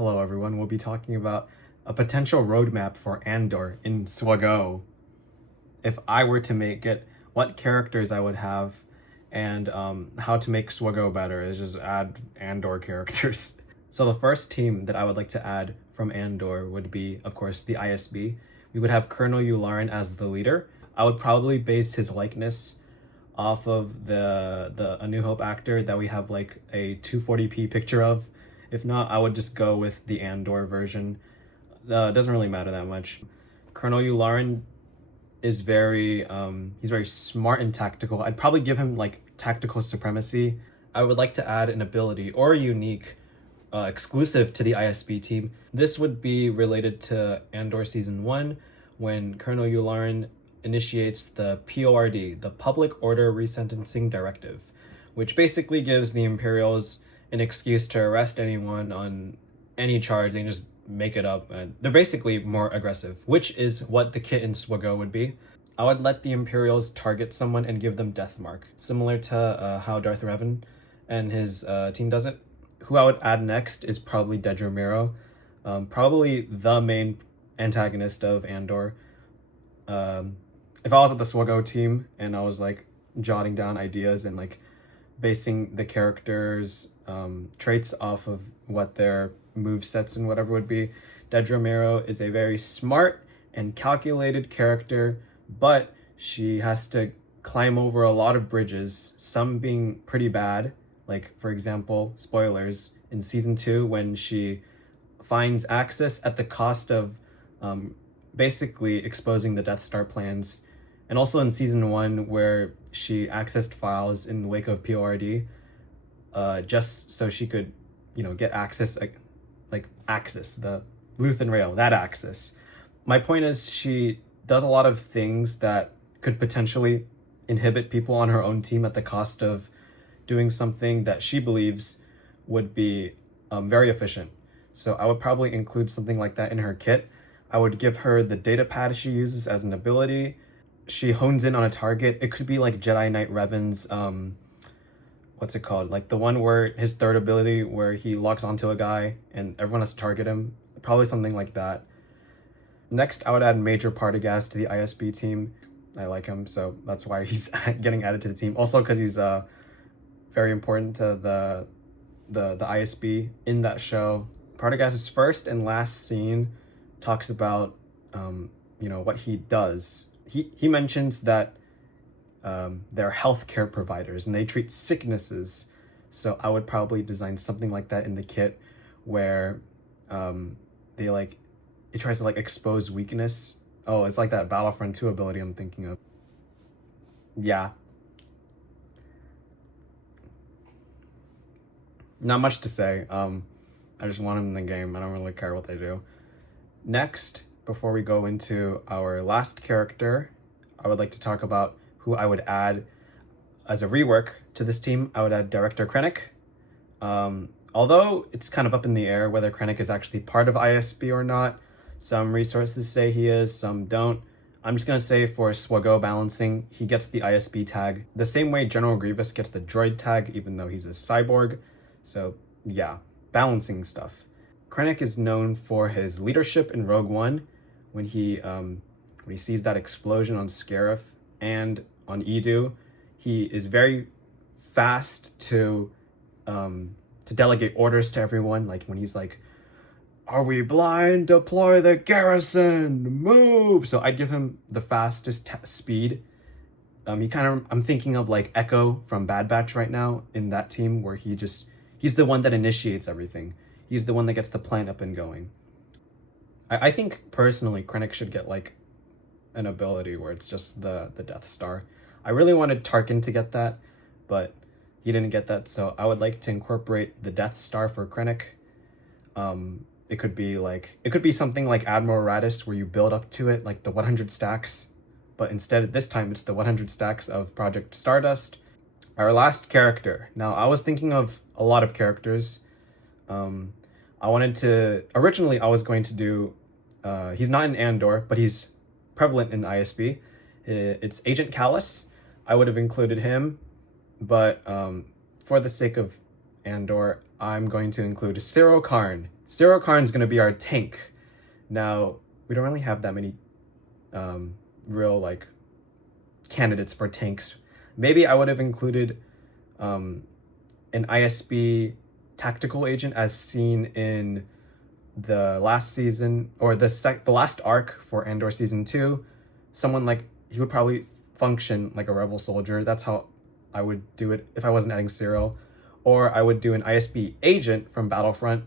Hello everyone, we'll be talking about a potential roadmap for Andor in swgoh. If I were to make it, what characters I would have, and how to make swgoh better is just add Andor characters. So the first team that I would like to add from Andor would be, of course, the ISB. We would have Colonel Yularen as the leader. I would probably base his likeness off of the A New Hope actor that we have like a 240p picture of. If not, I would just go with the Andor version. It doesn't really matter that much. Colonel Yularen is he's very smart and tactical. I'd probably give him like tactical supremacy. I would like to add an ability or a unique exclusive to the ISB team. This would be related to Andor Season 1 when Colonel Yularen initiates the PORD, the Public Order Resentencing Directive, which basically gives the Imperials an excuse to arrest anyone on any charge. They just make it up, and they're basically more aggressive, which is what the kit in swgoh would be. I would let the Imperials target someone and give them death mark, similar to how Darth Revan and his team does it. Who I would add next is probably Dedra Meero, probably the main antagonist of Andor. If I was at the swgoh team and I was like jotting down ideas and like basing the characters' traits off of what their move sets and whatever would be, Dedra Meero is a very smart and calculated character, but she has to climb over a lot of bridges, some being pretty bad. Like, for example, spoilers, in Season 2, when she finds access at the cost of basically exposing the Death Star plans. And also in Season 1, where she accessed files in the wake of PORD, just so she could, get access, like access, the Luthen Rail, that access. My point is, she does a lot of things that could potentially inhibit people on her own team at the cost of doing something that she believes would be very efficient. So I would probably include something like that in her kit. I would give her the data pad she uses as an ability. She hones in on a target. It could be like Jedi Knight Revan's, what's it called? Like the one where his third ability where he locks onto a guy and everyone has to target him. Probably something like that. Next, I would add Major Partagas to the ISB team. I like him, so that's why he's getting added to the team. Also because he's very important to the ISB in that show. Partagas's first and last scene talks about what he does. He mentions that they're healthcare providers and they treat sicknesses. So I would probably design something like that in the kit where it tries to like expose weakness. Oh, it's like that Battlefront 2 ability I'm thinking of. Yeah. Not much to say. I just want them in the game. I don't really care what they do. Next, before we go into our last character, I would like to talk about who I would add as a rework to this team. I would add Director Krennic. Although it's kind of up in the air whether Krennic is actually part of ISB or not. Some resources say he is, some don't. I'm just going to say for swgoh balancing, he gets the ISB tag. The same way General Grievous gets the droid tag, even though he's a cyborg. So yeah, balancing stuff. Krennic is known for his leadership in Rogue One when he sees that explosion on Scarif and on Edu. He is very fast to delegate orders to everyone. Like when he's like, "Are we blind? Deploy the garrison! Move!" So I'd give him the fastest speed. I'm thinking of like Echo from Bad Batch right now in that team where he's the one that initiates everything. He's the one that gets the plan up and going. I think personally Krennic should get like an ability where it's just the Death Star. I really wanted Tarkin to get that, but he didn't get that, so I would like to incorporate the Death Star for Krennic. It could be something like Admiral Raddus where you build up to it like the 100 stacks, but instead this time it's the 100 stacks of Project Stardust. Our last character. Now I was thinking of a lot of characters. Originally I was going to do, he's not in Andor, but he's prevalent in ISB. It's Agent Callus. I would have included him, but for the sake of Andor, I'm going to include Cyril Karn. Zero Karn's gonna be our tank. Now, we don't really have that many real like candidates for tanks. Maybe I would have included an ISB tactical agent as seen in the last season, or the last arc for Andor season 2. Someone like, he would probably function like a rebel soldier. That's how I would do it if I wasn't adding Cyril. Or I would do an ISB agent from Battlefront,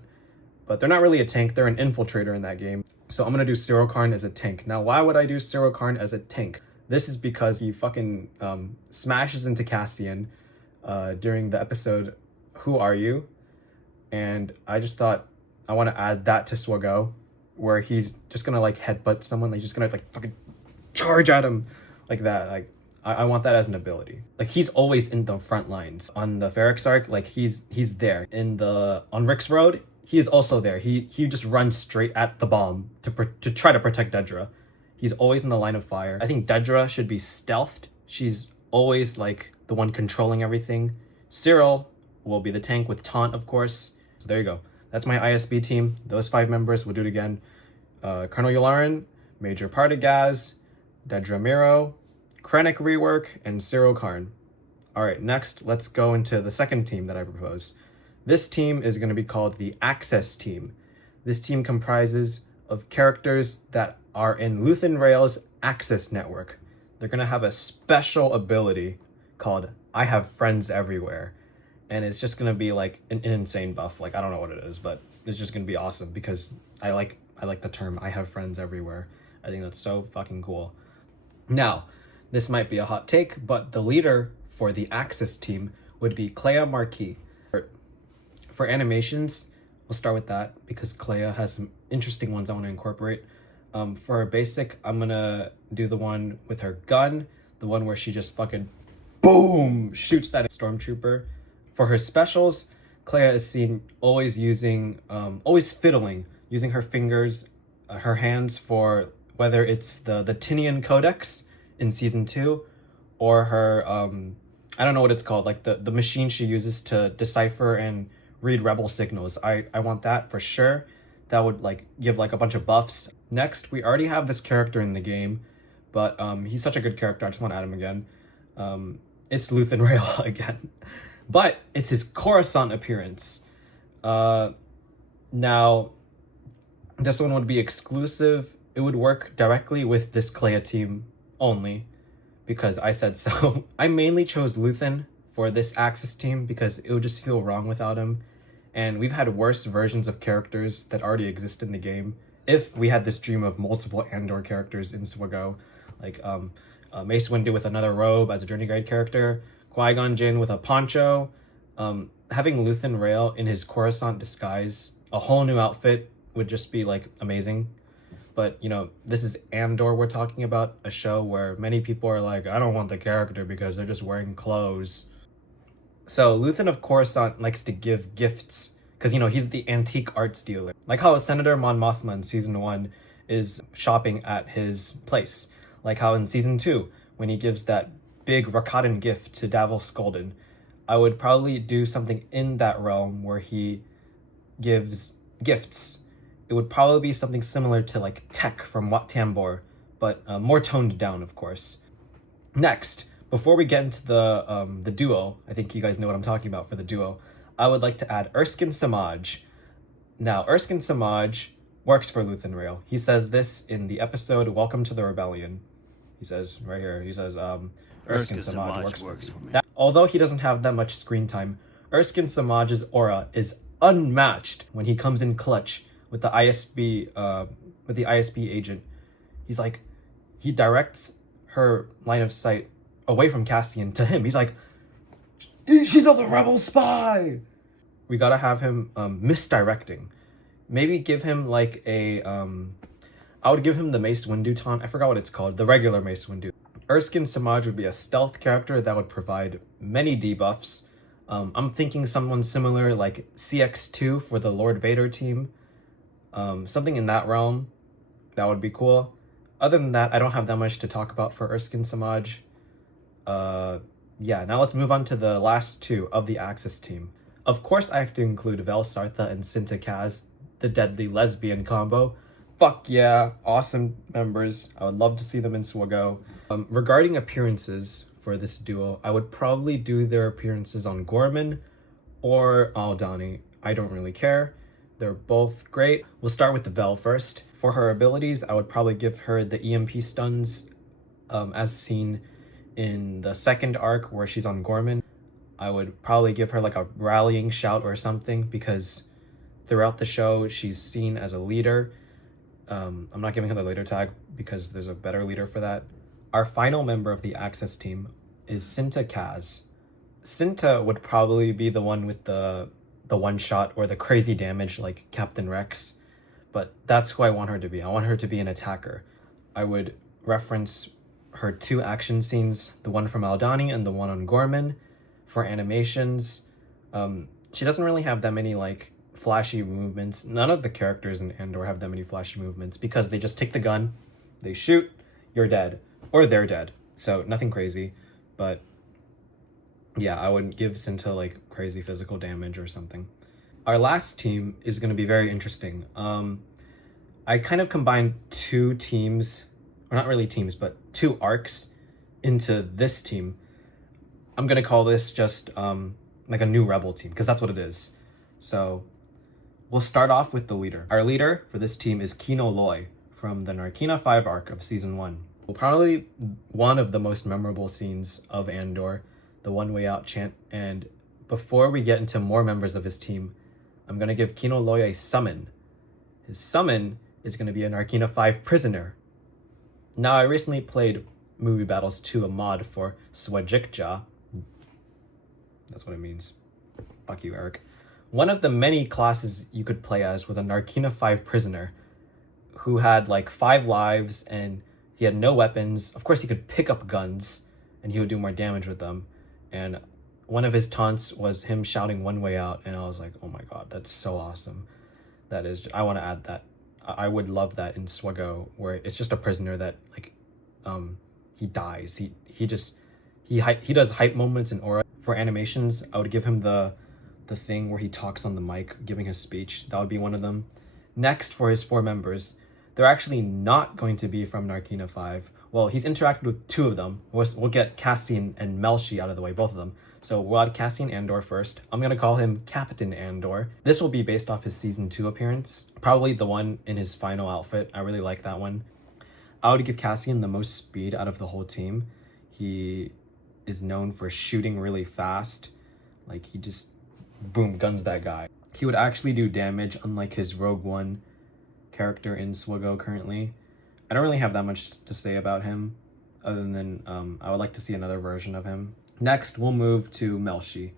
but they're not really a tank, they're an infiltrator in that game. So I'm gonna do Zero Karn as a tank. Now, why would I do Zero Karn as a tank? This is because he fucking smashes into Cassian during the episode Who Are You? And I just thought I want to add that to swgoh, where he's just gonna like headbutt someone, like just gonna like fucking charge at him like that. Like I want that as an ability. Like he's always in the front lines. On the Ferrex arc, like he's there. On Rick's Road, he is also there. He just runs straight at the bomb to try to protect Dedra. He's always in the line of fire. I think Dedra should be stealthed. She's always like the one controlling everything. Cyril will be the tank with taunt, of course. So there you go. That's my ISB team. Those 5 members, we'll do it again. Colonel Yularen, Major Partagaz, Dedra Miro, Krennic rework, and Zero Karn. All right, next, let's go into the second team that I proposed. This team is going to be called the Access Team. This team comprises of characters that are in Luthen Rail's Access Network. They're going to have a special ability called I Have Friends Everywhere. And it's just going to be like an insane buff. Like, I don't know what it is, but it's just going to be awesome because I like the term I have friends everywhere. I think that's so fucking cool. Now, this might be a hot take, but the leader for the Access Team would be Clea Marquis. For animations, we'll start with that because Clea has some interesting ones I want to incorporate. For basic, I'm going to do the one with her gun, the one where she just fucking boom, shoots that stormtrooper. For her specials, Clea is seen always fiddling, using her fingers, her hands for whether it's the Tinian Codex in season 2, or her, I don't know what it's called, like the machine she uses to decipher and read rebel signals. I want that for sure. That would like give like a bunch of buffs. Next, we already have this character in the game, but he's such a good character, I just want to add him again. It's Luthen Rail again. But it's his Coruscant appearance. Now, this one would be exclusive. It would work directly with this Clea team only, because I said so. I mainly chose Luthen for this Access team because it would just feel wrong without him. And we've had worse versions of characters that already exist in the game. If we had this dream of multiple Andor characters in swgoh, like Mace Windu with another robe as a journey guide character, Qui-Gon Jinn with a poncho, having Luthen Rail in his Coruscant disguise, a whole new outfit would just be like amazing. But you know, this is Andor we're talking about, a show where many people are like, I don't want the character because they're just wearing clothes. So Luthen of Coruscant likes to give gifts because, you know, he's the antique arts dealer. Like how Senator Mon Mothma in season 1 is shopping at his place. Like how in season 2, when he gives that big Rakatan gift to Davos Skolden, I would probably do something in that realm where he gives gifts. It would probably be something similar to like Tech from Wat Tambor, but more toned down, of course. Next, before we get into the duo, I think you guys know what I'm talking about for the duo, I would like to add Erskine Samaj. Now, Erskine Samaj works for Luthen Rail. He says this in the episode Welcome to the Rebellion. He says right here, Erskine Samaj works for me. Although he doesn't have that much screen time, Erskine Samaj's aura is unmatched when he comes in clutch with the ISB agent. He's like, he directs her line of sight away from Cassian to him. He's like, she's a rebel spy. We gotta have him misdirecting. Maybe give him like I would give him the Mace Windu taunt. I forgot what it's called. The regular Mace Windu. Erskine Samaj would be a stealth character that would provide many debuffs. I'm thinking someone similar like CX2 for the Lord Vader team. Something in that realm. That would be cool. Other than that, I don't have that much to talk about for Erskine Samaj. Yeah, now let's move on to the last 2 of the Access team. Of course, I have to include Vel Sartha and Sinta Kaz. the deadly lesbian combo. Fuck yeah, awesome members. I would love to see them in swgoh. Regarding appearances for this duo, I would probably do their appearances on Gorman or Aldani. I don't really care. They're both great. We'll start with the Vel first. For her abilities, I would probably give her the EMP stuns as seen in the second arc where she's on Gorman. I would probably give her like a rallying shout or something because throughout the show, she's seen as a leader. I'm not giving her the leader tag because there's a better leader for that. Our final member of the Access team is Cinta Kaz. Cinta would probably be the one with the one shot or the crazy damage like Captain Rex, but that's who I want her to be. I want her to be an attacker. I would reference her 2 action scenes, the one from Aldani and the one on Gorman. For animations, she doesn't really have that many like flashy movements. None of the characters in Andor have that many flashy movements because they just take the gun, they shoot, you're dead, or they're dead. So nothing crazy, but yeah, I wouldn't give Cinta like crazy physical damage or something. Our last team is going to be very interesting. I kind of combined 2 teams, or not really teams, but 2 arcs into this team. I'm going to call this just like a new rebel team because that's what it is. So we'll start off with the leader. Our leader for this team is Kino Loy from the Narkina 5 arc of season 1. Well, probably one of the most memorable scenes of Andor, the One Way Out chant. And before we get into more members of his team, I'm going to give Kino Loy a summon. His summon is going to be a Narkina 5 prisoner. Now, I recently played Movie Battles 2, a mod for swgoh. That's what it means. Fuck you, Eric. One of the many classes you could play as was a Narkina 5 prisoner who had like 5 lives and he had no weapons. Of course, he could pick up guns and he would do more damage with them. And one of his taunts was him shouting "One Way Out," and I was like, oh my god, that's so awesome. That is, I want to add that. I would love that in swgoh, where it's just a prisoner that like, he dies. He does hype moments in aura. For animations, I would give him the thing where he talks on the mic, giving his speech. That would be one of them. Next, for his 4 members, they're actually not going to be from Narkina 5. Well, he's interacted with 2 of them. We'll get Cassian and Melshi out of the way, both of them. So we'll add Cassian Andor first. I'm going to call him Captain Andor. This will be based off his season 2 appearance. Probably the one in his final outfit. I really like that one. I would give Cassian the most speed out of the whole team. He is known for shooting really fast. Like, he just, boom, guns that guy. He would actually do damage, unlike his Rogue One character in swgoh currently. I don't really have that much to say about him, other than I would like to see another version of him. Next, we'll move to Melshi.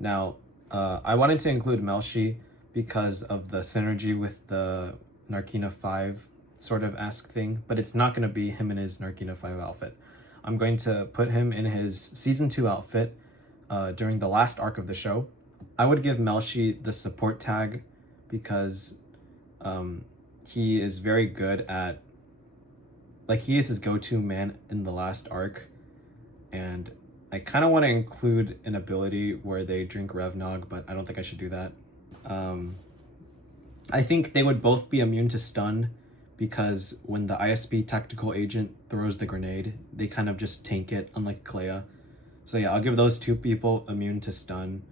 Now, I wanted to include Melshi because of the synergy with the Narkina 5 sort of esque thing, but it's not going to be him in his Narkina 5 outfit. I'm going to put him in his season 2 outfit during the last arc of the show. I would give Melshi the support tag because he is very good at, like, he is his go-to man in the last arc, and I kind of want to include an ability where they drink Revnog, but I don't think I should do that. I think they would both be immune to stun because when the ISB tactical agent throws the grenade, they kind of just tank it, unlike Clea. So yeah, I'll give those 2 people immune to stun.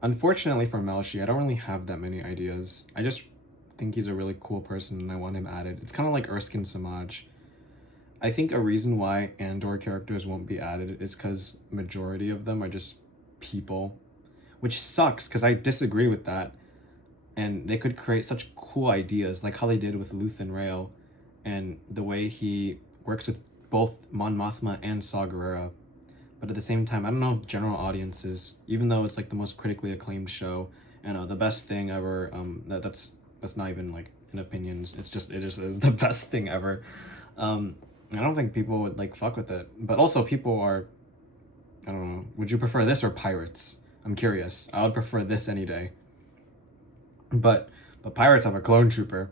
Unfortunately for Melshi, I don't really have that many ideas. I just think he's a really cool person and I want him added. It's kind of like Erskine Samaj. I think a reason why Andor characters won't be added is because majority of them are just people, which sucks because I disagree with that. And they could create such cool ideas like how they did with Luthen Rail and the way he works with both Mon Mothma and Saw Gerrera. But at the same time, I don't know if general audiences, even though it's like the most critically acclaimed show and the best thing ever, that's not even like an opinion. It just is the best thing ever. I don't think people would like fuck with it. But also people are, I don't know, would you prefer this or Pirates? I'm curious. I would prefer this any day. But Pirates have a clone trooper.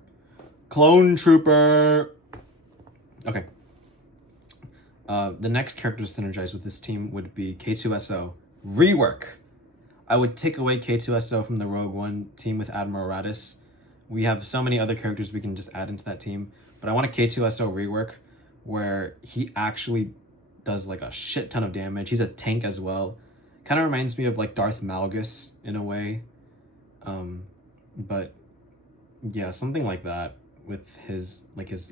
Clone trooper! Okay. The next character to synergize with this team would be K2SO. Rework! I would take away K2SO from the Rogue One team with Admiral Raddus. We have so many other characters we can just add into that team, but I want a K2SO rework where he actually does like a shit ton of damage. He's a tank as well. Kind of reminds me of like Darth Malgus in a way. But yeah, something like that with his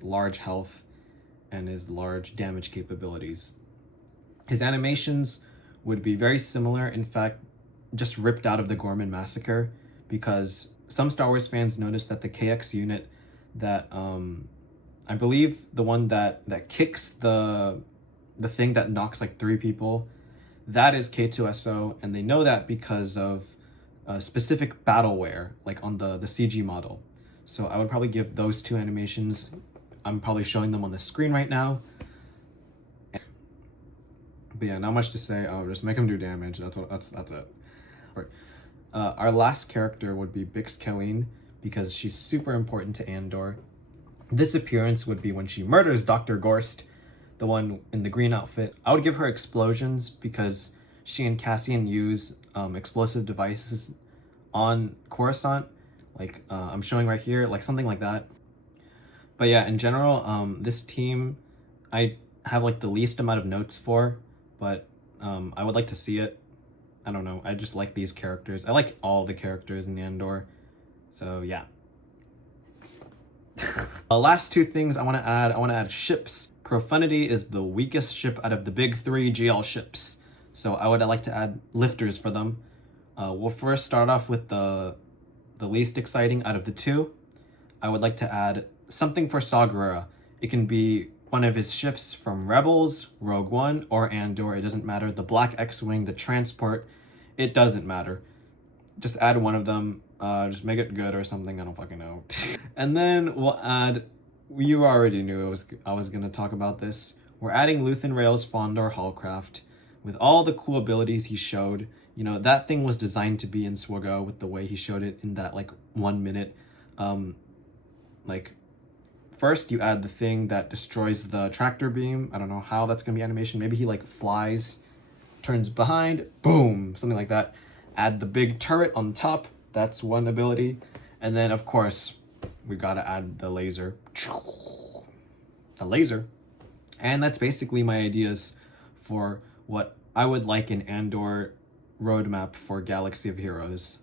large health and his large damage capabilities. His animations would be very similar, in fact, just ripped out of the Gorman Massacre, because some Star Wars fans noticed that the KX unit that I believe the one that kicks the thing that knocks like 3 people, that is K2SO, and they know that because of specific battleware, like on the CG model. So I would probably give those 2 animations. I'm probably showing them on the screen right now. But yeah, not much to say. Just make him do damage. That's it. Our last character would be Bix Kelleen, because she's super important to Andor. This appearance would be when she murders Dr. Gorst, the one in the green outfit. I would give her explosions because she and Cassian use explosive devices on Coruscant, like I'm showing right here, like something like that. But yeah, in general, this team I have like the least amount of notes for, but I would like to see it. I don't know, I just like these characters. I like all the characters in Andor, so yeah. The last 2 things I want to add ships. Profanity is the weakest ship out of the big 3 GL ships, so I would like to add lifters for them. We'll first start off with the least exciting out of the 2. I would like to add something for Saw Gerrera. It can be one of his ships from Rebels, Rogue One, or Andor. It doesn't matter. The Black X-Wing, the transport, it doesn't matter. Just add one of them. Just make it good or something. I don't fucking know. And then we'll add, you already knew I was gonna talk about this. We're adding Luthen Rael's Fondor Hallcraft with all the cool abilities he showed. You know, that thing was designed to be in swgoh with the way he showed it in that like 1 minute. Like, first you add the thing that destroys the tractor beam. I don't know how that's gonna be animation. Maybe he like flies, turns behind, boom, something like that. Add the big turret on top. That's one ability. And then of course we gotta add the laser. The laser. And that's basically my ideas for what I would like an Andor roadmap for Galaxy of Heroes.